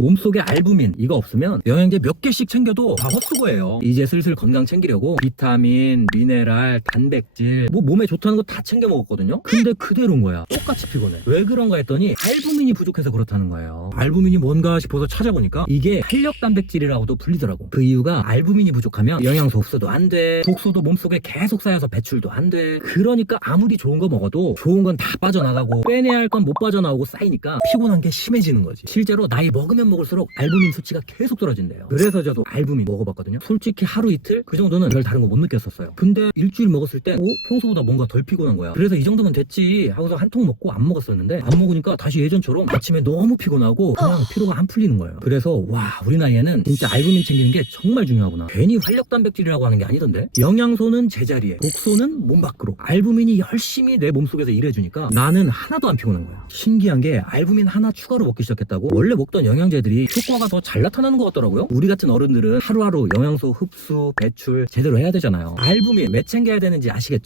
몸속에 알부민 이거 없으면 영양제 몇 개씩 챙겨도 다 헛수고예요. 이제 슬슬 건강 챙기려고 비타민, 미네랄, 단백질 뭐 몸에 좋다는 거 다 챙겨 먹었거든요. 근데 그대로인 거야. 똑같이 피곤해. 왜 그런가 했더니 알부민이 부족해서 그렇다는 거예요. 알부민이 뭔가 싶어서 찾아보니까 이게 활력 단백질이라고도 불리더라고. 그 이유가 알부민이 부족하면 영양소 흡수도 안 돼. 독소도 몸속에 계속 쌓여서 배출도 안 돼. 그러니까 아무리 좋은 거 먹어도 좋은 건 다 빠져나가고 빼내야 할 건 못 빠져나오고 쌓이니까 피곤한 게 심해지는 거지. 실제로 나이 먹으면 먹을수록 알부민 수치가 계속 떨어진대요. 그래서 저도 알부민 먹어봤거든요. 솔직히 하루 이틀 그 정도는 별 다른 거 못 느꼈었어요. 근데 일주일 먹었을 때 어? 평소보다 뭔가 덜 피곤한 거야. 그래서 이 정도면 됐지 하고서 한 통 먹고 안 먹었었는데 안 먹으니까 다시 예전처럼 아침에 너무 피곤하고 그냥 피로가 안 풀리는 거예요. 그래서 와 우리 나이에는 진짜 알부민 챙기는 게 정말 중요하구나. 괜히 활력 단백질이라고 하는 게 아니던데. 영양소는 제자리에, 독소는 몸 밖으로. 알부민이 열심히 내 몸속에서 일해주니까 나는 하나도 안 피곤한 거야. 신기한 게 알부민 하나 추가로 먹기 시작했다고 원래 먹던 영양제들이 효과가 더 잘 나타나는 것 같더라고요. 우리 같은 어른들은 하루하루 영양소 흡수, 배출 제대로 해야 되잖아요. 알부민 왜 챙겨야 되는지 아시겠죠?